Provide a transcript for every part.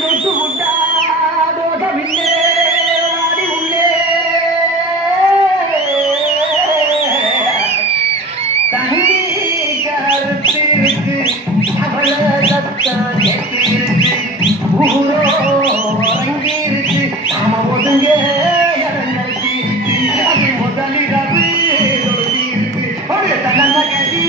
தொட்டு முட்டா தோட்டமில்லே வாடி உள்ளே தண்ணி கருத்திருக்கு அவள சத்தம் கேட்டிருக்கு ஊரோ உறங்கி இருக்கு நாம ஒதுங்க இறங்கி இருக்கு அது முதலிரவு இருக்கு ஒரு தன்ன கட்டி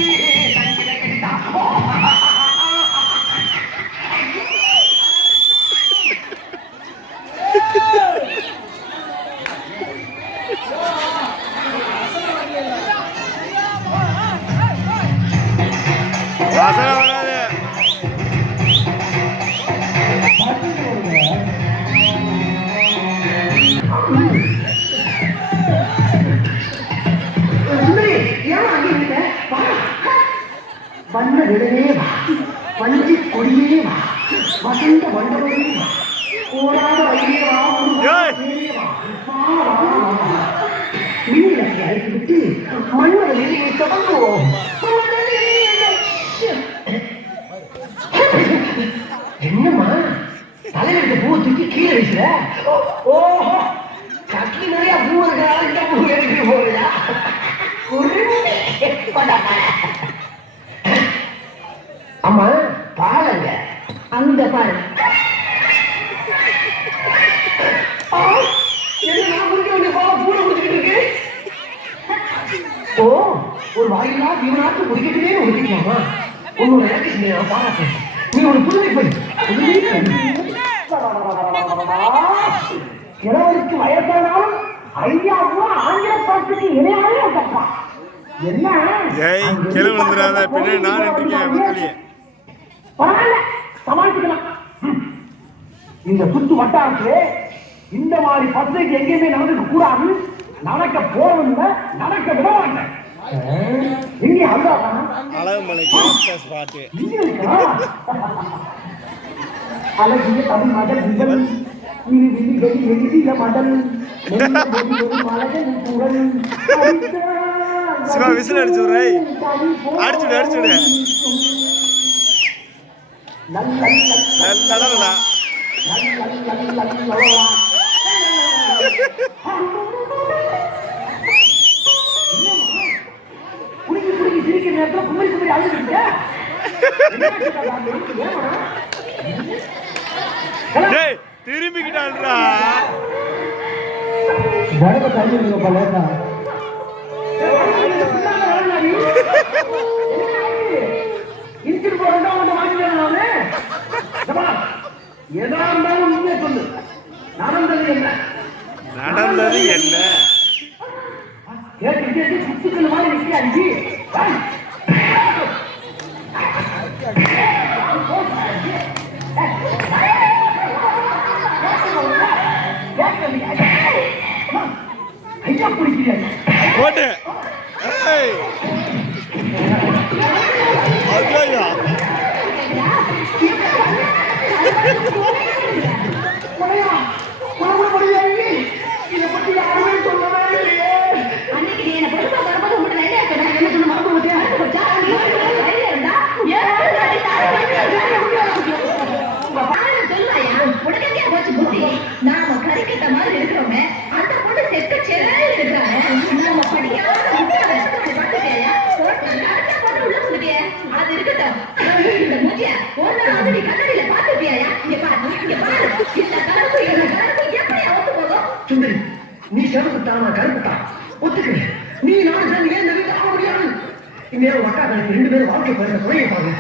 வண்ண விடவே வா வஞ்சி கொடியே வா வசந்த மண்டபமே வா ஓடாத வழியே வா மீனத்தை அழைத்துவிட்டு மன்மத வெளியை தொடங்குவோம். என்னம்மா தலையில பூவை தூக்கி கீழே வீசுற? ஓஹோ கட்லி நிறைய பூ இருக்கிறாங்க இந்த பூ எடுத்துட்டு போறியா? அம்மா பாருங்க அந்த பாரு ஓ ஒரு வாயிலா இவனாட்டு முடிக்கட்டுமே முடிக்கலாமா? உன்னோட இலக்கு பாராட்டு. நீ ஒரு புதுமை கிழவருக்கு வயசானாலும் ஐயாவோ ஆங்கில பாட்டுக்கு இணையாவே கப்பா. என்ன பரவாயில்ல சமாளிச்சுக்கலாம். இந்த சுத்து வட்டாரத்துல இந்த மாதிரி பசங்க எங்கேயுமே நடந்துக்க கூடாது. நடக்க போறவங்க நடக்க விட மாட்டேன். எங்கே அழகிய தமிழ் மடல் விதல் எதிரில மடல் சிவா விசில் அடிச்சு அடிச்சுடு அடிச்சுடு நல்லடா குடிக்கி குடிக்கி சிரிக்கிற நேரத்தில் குமரி குமரி அழுதுட்டீங்க. திரும்பிக்கிட்டாள்ரா தடவை தண்ணி லேட்டா இன்சிட்டு போறா வாங்கிக்கணும். எதா இருந்தாலும் உண்மையை சொல்லு. நடந்தது என்ன நடந்தது என்ன கேட்டு சுத்துக்கள் மாதிரி நிற்காது. ஐயா பிடிக்கிறாங்க போட்டு நாம கறிக்கிட்ட மாதிரி இருக்கிறோமே அந்த பொண்ணு செத்த செல்ல இருக்கிறாங்க. நம்ம படிக்காத அது இருக்கட்டும். இந்த மூஞ்சிய ஒரு நாள் நீ கண்ணடியில பாத்துட்டியா? இங்க பாரு இங்க பாரு இந்த கருப்பு இந்த கருப்பு எப்படி ஒத்து போதும்? சுந்தரி நீ செவத்துட்டான் நான் கருப்புட்டான் ஒத்துக்கிறேன். நீ நான் சேர்ந்து ஏன் இந்த வீட்டு ஆக முடியாது? இந்நேரம் அக்கா எனக்கு 2 பேரும் வாழ்க்கை போயிருந்த குறைய பாருங்க.